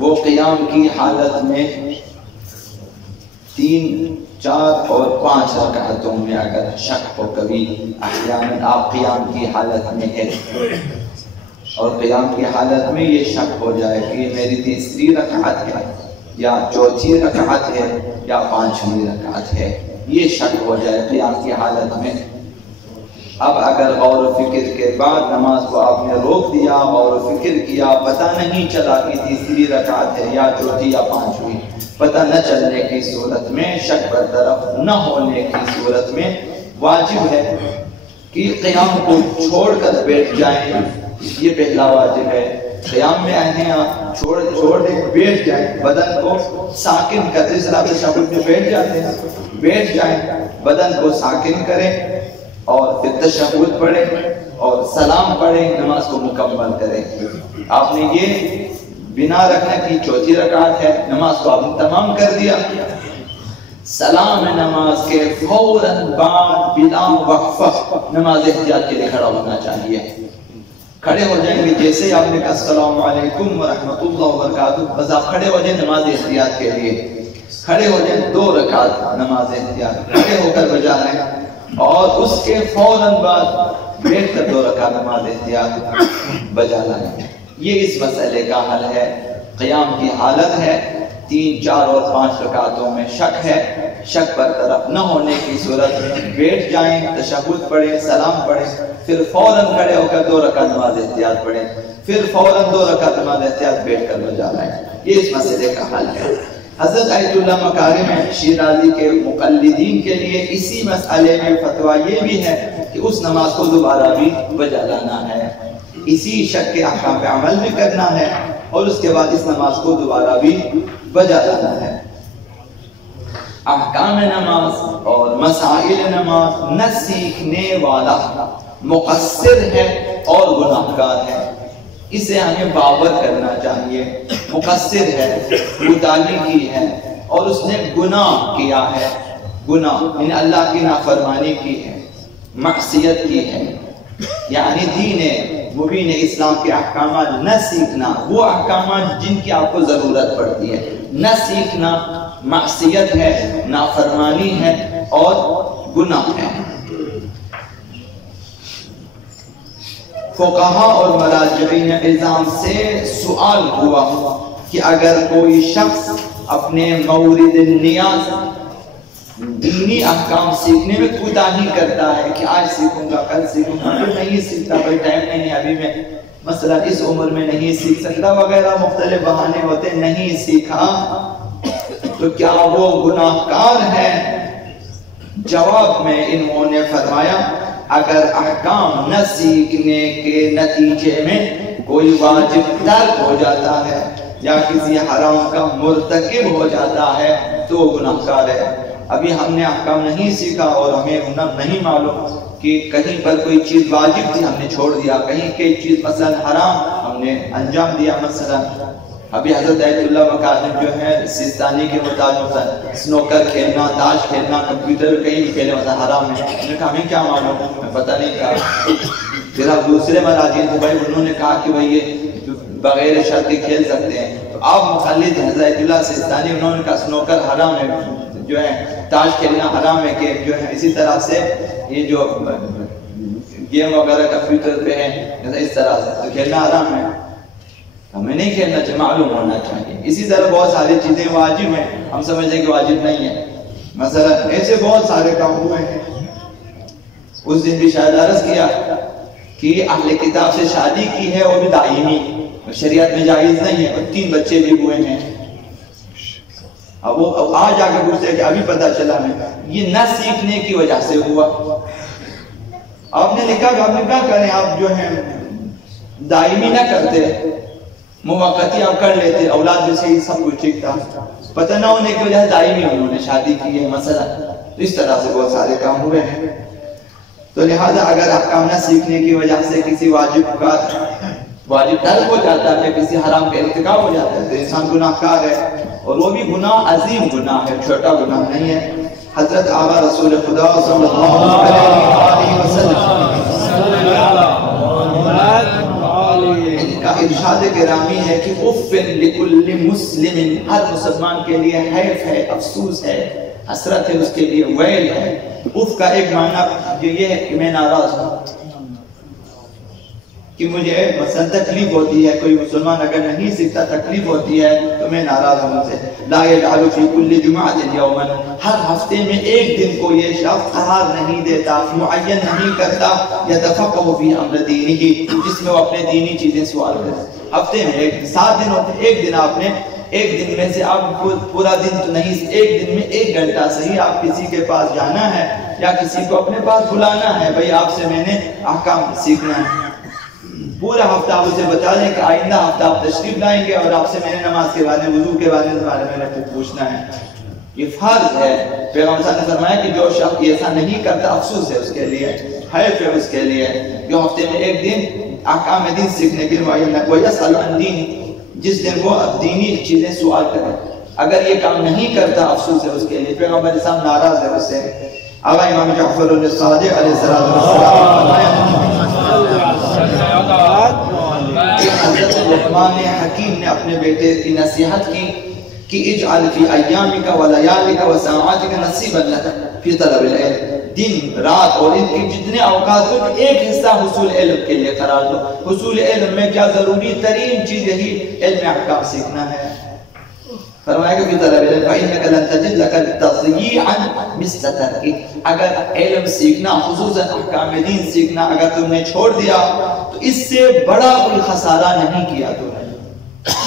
وہ قیام کی حالت میں 3، 4 اور 5 رکعتوں میں اگر شک ہو، کبھی احیانا آپ قیام کی حالت میں ہے اور قیام کی حالت میں یہ شک ہو جائے کہ یہ میری تیسری رکعت ہے یا چوتھی رکعت ہے یا 5ویں رکعت ہے، یہ شک ہو جائے قیام کی حالت میں، اب اگر غور و فکر کے بعد نماز کو آپ نے روک دیا، غور و فکر کیا، پتہ نہیں چلا کہ تیسری رکعت ہے یا چوتھی یا 5ویں، پتہ نہ چلنے کی صورت میں، شک برطرف نہ ہونے کی صورت میں واجب ہے کہ قیام کو چھوڑ کر بیٹھ جائیں، یہ پہلا واجب ہے۔ قیام میں آئے ہیں آپ چھوڑ دیں، بیٹھ جائیں، بدن کو ساکن کرتے، اس طرح تشہد میں بیٹھ جاتے ہیں، بیٹھ جائیں، بدن کو ساکن کریں اور پھر تشہد پڑھیں اور سلام پڑھیں، نماز کو مکمل کریں۔ آپ نے یہ بنا رکھنا کہ چوتھی رکعت ہے، نماز کو آپ نے تمام کر دیا، سلام نماز کے فوراً بعد بلا وقفہ نماز احتیاط کے لیے کھڑا ہونا چاہیے۔ کھڑے ہو جائیں گے، جیسے ہی آپ نے کہا السلام علیکم ورحمۃ اللہ وبرکاتہ، بس آپ کھڑے ہو جائیں نماز احتیاط کے لیے، کھڑے ہو جائیں 2 رکعت نماز احتیاط، کھڑے ہو کر بجا رہے ہیں اور اس کے فوراً بعد بیٹھ کر 2 رکعت نماز احتیاط بجا لائیں۔ یہ اس مسئلے کا حل ہے۔ قیام کی حالت ہے، 3، 4 اور 5 رکعتوں میں شک ہے، شک برطرف نہ ہونے کی صورت میں بیٹھ جائیں، تشہد پڑھیں، سلام پڑھیں، پھر فوراً کھڑے ہو کر 2 رکعت نماز احتیاط پڑھیں، پھر فوراً 2 رکعت نماز احتیاط بیٹھ کر بجا لائیں۔ یہ اس مسئلے کا حل ہے۔ حضرت آیت اللہ مکارم شیرازی کے مقلدین کے لیے اسی مسئلے میں فتویٰ یہ بھی ہے کہ اس نماز کو دوبارہ بھی بجا لانا ہے، اسی شک کے احکام پہ عمل بھی کرنا ہے اور اس کے بعد اس نماز کو دوبارہ بھی بجا لانا ہے۔ احکام نماز اور مسائل نماز نہ سیکھنے والا مقصر ہے اور گناہ گار ہے، اسے ہمیں باور کرنا چاہیے۔ مقصر ہے، کوتاہی کی ہے اور اس نے گناہ کیا ہے، گناہ یعنی اللہ کی نافرمانی کی ہے، معصیت کی ہے، یعنی دین مبین اسلام کے احکامات نہ سیکھنا، وہ احکامات جن کی آپ کو ضرورت پڑتی ہے نہ سیکھنا معصیت ہے، نافرمانی ہے اور گناہ ہے۔ فقہا اور مراجعین نظام سے سوال ہوا کہ اگر کوئی شخص اپنے مورد نیاز دینی احکام سیکھنے میں کوتاہی کرتا ہے کہ آج سیکھوں گا، کل سیکھوں گا، پھر نہیں سیکھتا، کوئی ٹائم نہیں، ابھی میں مثلا اس عمر میں نہیں سیکھ سکتا وغیرہ مختلف بہانے ہوتے، نہیں سیکھا، تو کیا وہ گناہ گار ہے؟ جواب میں انہوں نے فرمایا اگر احکام نہ سیکھنے کے نتیجے میں کوئی واجب ترک ہو جاتا ہے یا کسی حرام کا مرتکب ہو جاتا ہے تو وہ گناہ گار ہے۔ ابھی ہم نے احکام نہیں سیکھا اور ہمیں نہیں معلوم کہ کہیں پر کوئی چیز واجب تھی ہم نے چھوڑ دیا، کہیں کوئی چیز مثلا حرام ہم نے انجام دیا، مثلا ابھی حضرت آیت اللہ مکارم جو ہے سیستانی کے مطابق سنوکر کھیلنا، تاش کھیلنا، کمپیوٹر کہیں بھی کھیلے مثلا حرام ہے، انہوں نے کہا ہمیں کیا معلوم، ہمیں پتہ نہیں تھا۔ پھر اب دوسرے مراجعین کو بھائی انہوں نے کہا کہ بھائی یہ بغیر شرط کھیل سکتے ہیں، تو آپ مقلد حضرت آیت اللہ سیستانی انہوں نے کہا سنوکر حرام ہے، جو ہے تاش کھیلنا حرام ہے، کہ جو ہے اسی طرح سے یہ جو گیم وغیرہ کمپیوٹر پہ ہے اس طرح سے تو کھیلنا حرام ہے، ہمیں نہیں کھیلنا چاہیے، معلوم ہونا چاہیے۔ اسی طرح بہت ساری چیزیں واجب ہیں، ہم سمجھتے ہیں کہ واجب نہیں ہے، مثلا ایسے بہت سارے کام ہوئے ہیں۔ اس دن بھی شاید عرض کیا کہ اہل کتاب سے شادی کی ہے وہ بھی دائمی، شریعت میں جائز نہیں ہے، اور 3 بچے بھی ہوئے ہیں۔ اب وہ آج آ کے پوچھتے کہ ابھی پتہ چلا میں یہ نہ سیکھنے کی وجہ سے ہوا۔ آپ نے لکھا کہ آپ نے کیا کریں، آپ جو ہیں دائمی نہ کرتے، موقتی آپ کر لیتے، اولاد بھی صحیح، سب کچھ ٹھیک تھا، پتہ نہ ہونے کی وجہ سے دائمی انہوں نے شادی کی ہے مثلا، تو اس طرح سے بہت سارے کام ہوئے ہیں۔ تو لہٰذا اگر احکام نہ سیکھنے کی وجہ سے کسی واجب ترک ہو جاتا ہے، کسی حرام کا ارتکاب ہو جاتا ہے تو انسان گناہ گار ہے، اور وہ بھی گناہ عظیم گناہ ہے، چھوٹا گناہ نہیں ہے۔ حضرت آقا رسول خدا صلی اللہ علیہ وسلم کا ارشاد گرامی ہے کہ اُفٍ لِكُلِّ مُسْلِمٍ، ہر مسلمان کے لیے حیف ہے، افسوس ہے، حسرت ہے، اس کے لیے ویل ہے۔ اف کا ایک معنی یہ ہے کہ میں ناراض ہوں، کہ مجھے مثلا تکلیف ہوتی ہے، کوئی مسلمان اگر نہیں سیکھتا تکلیف ہوتی ہے تو میں ناراض ہوں سے۔ لا يجعل في كل جمعة يوما، ہر ہفتے میں ایک دن کو یہ شخص قرار نہیں دیتا، معین نہیں کرتا، يتفقه في امر دینه، جس میں وہ اپنے دینی چیزیں سوال کرے۔ ہفتے میں 7 دن ہوتے، ایک دن آپ نے، ایک دن میں سے آپ پورا دن تو نہیں، ایک دن میں 1 گھنٹہ صحیح آپ کسی کے پاس جانا ہے یا کسی کو اپنے پاس بلانا ہے، بھئی آپ سے میں نے احکام سیکھنا ہے۔ پورا ہفتہ آپ اسے بتا دیں کہ آئندہ ہفتہ آپ تشریف لائیں گے اور آپ سے میں نے نماز کے بارے میں، وضو کے بارے میں پوچھنا ہے۔ یہ فرض ہے۔ پیغمبر صلی اللہ علیہ وسلم نے فرمایا کہ جو شخص ایسا نہیں کرتا افسوس ہے اس کے لیے، حیف ہے اس کے لیے، جو ہفتے میں ایک دن احکام دین سیکھنے کے لیے معین ہے۔ وَيَسْأَلُ عَنْ دِينِ، جس دن وہ دینی چیزیں سوال کرے، اگر یہ کام نہیں کرتا افسوس ہے اس کے لیے۔ پیغمبر علیہ السلام ناراض ہے اس سے۔ آقا امام جعفر الصادق علیہ السلام کہ حضرت لقمان حکیم نے اپنے بیٹے کی نصیحت کی کہ اجعل فی ایامک و لیالک و ساعاتک نصیبا لک فی طلب العلم، دن رات اور ان کے جتنے اوقات ہو ایک حصہ حصول علم کے لیے قرار دو۔ حصول علم میں کیا ضروری ترین چیز یہی علم احکام سیکھنا ہے۔ فرمایا کہ فی طلب العلم فإنک لن تجد لک تضییعا مثل ترکہ، اگر علم سیکھنا خصوصاً احکام دین سیکھنا اگر تم نے چھوڑ دیا تو اس سے بڑا کوئی خسارہ نہیں کیا تم نے۔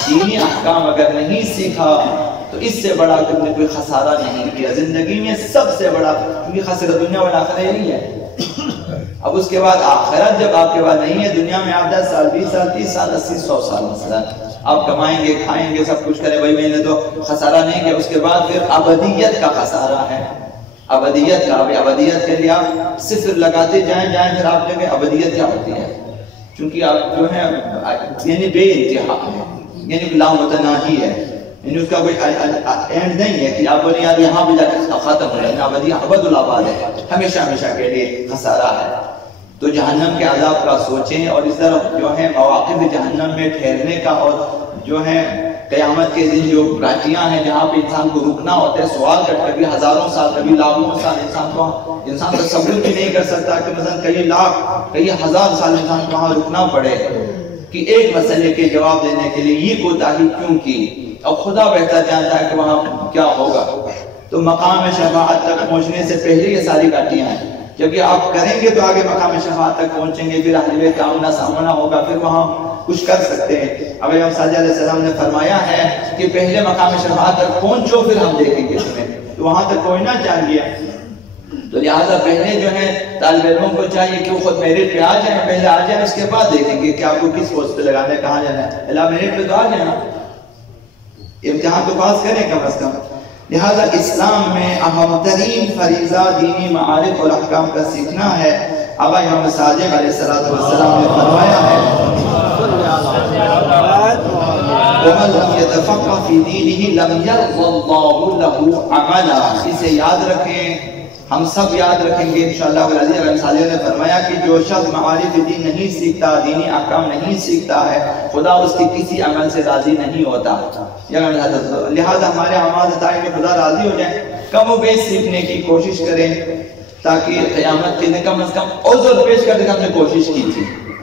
دینی احکام اگر نہیں سیکھا تو اس سے بڑا تم نے کوئی خسارہ نہیں کیا زندگی میں، سب سے بڑا، کیونکہ خسارہ دنیا والآخرہ یہی ہے۔ اب اس کے بعد آخرت جب آپ کے بعد نہیں ہے، دنیا میں آپ 10 سال 20 سال 30 سال 80 100 سال مثلا آپ کمائیں گے، کھائیں گے، سب کچھ کریں، بھائی میں نے تو خسارہ نہیں کیا۔ اس کے بعد پھر ابدیت کا خسارہ ہے، ابدیت کا۔ ابدیت کے لیے آپ صفر لگاتے جائیں پھر آپ جگہ ابدیت کیا ہوتی ہے، چونکہ آپ جو ہے یعنی بے انتہا ہے، یعنی لامتناہی ہے، یعنی اس کا کوئی اینڈ نہیں ہے کہ آپ بولیں یار یہاں بھی جا کے ختم ہو رہے ہیں۔ ابدی ابد الآباد ہے، ہمیشہ ہمیشہ کے لیے خسارہ ہے۔ تو جہنم کے عذاب کا سوچیں، اور اس طرح جو ہے مواقف جہنم میں ٹھہرنے کا، اور جو ہے قیامت کے دن جو گھاٹیاں ہیں جہاں پہ انسان کو رکنا ہوتا ہے، سوال کر کبھی ہزاروں سال کبھی لاکھوں سال انسان تصور بھی نہیں کر سکتا کہ مثلا کئی لاکھ کئی ہزار سال انسان کو وہاں رکنا پڑے کہ ایک مسئلے کے جواب دینے کے لیے یہ کوتاہی کیوں کی، اور خدا بہتر جانتا ہے کہ وہاں کیا ہوگا۔ تو مقام شفاعت تک پہنچنے سے پہلے یہ ساری گھاٹیاں ہیں، جب یہ آپ کریں گے تو آگے مقام شفاعت تک پہنچیں گے، پھر اہل بیت کا آمنا سامنا ہوگا، پھر وہاں کچھ کر سکتے ہیں۔ اب امام صادق علیہ السلام نے فرمایا ہے کہ پہلے مقام شفاعت تک پہنچو پھر ہم دیکھیں گے تمہیں، تو وہاں تک پہنچنا چاہیے۔ تو لہٰذا پہلے جو ہے طالب علموں کو چاہیے کہ وہ خود میرٹ پہ آ جائیں، پہلے آ جائیں، اس کے بعد دیکھیں گے کہ آپ کو کس پوسٹ پہ لگانا ہے، کہاں جانا ہے۔ اللہ میرٹ پہ تو آ جائیں، امتحان تو پاس کریں کم از کم۔ لہذا اسلام میں اہم ترین فریضہ دینی معارف اور احکام کا سیکھنا ہے۔ آقا امام صادق علیہ السلام نے فرمایا ہے وَمَنْ لَمْ يَتَفَقَّهْ فِي دِينِهِ لَمْ يَرْضَ اللَّهُ لَهُ عَمَلًا۔ اسے یاد رکھیں، ہم سب یاد رکھیں گے انشاءاللہ العزیز۔ امام صادق نے فرمایا کہ جو شخص معارف دین نہیں سیکھتا، دینی احکام نہیں سیکھتا ہے، خدا اس کی کسی عمل سے راضی نہیں ہوتا۔ لہذا ہمارے اعمال عطائے میں خدا راضی ہو جائیں، کم و بیش سیکھنے کی کوشش کریں تاکہ قیامت کے دن کم از کم عذر پیش کر کے ہم نے کوشش کی تھی۔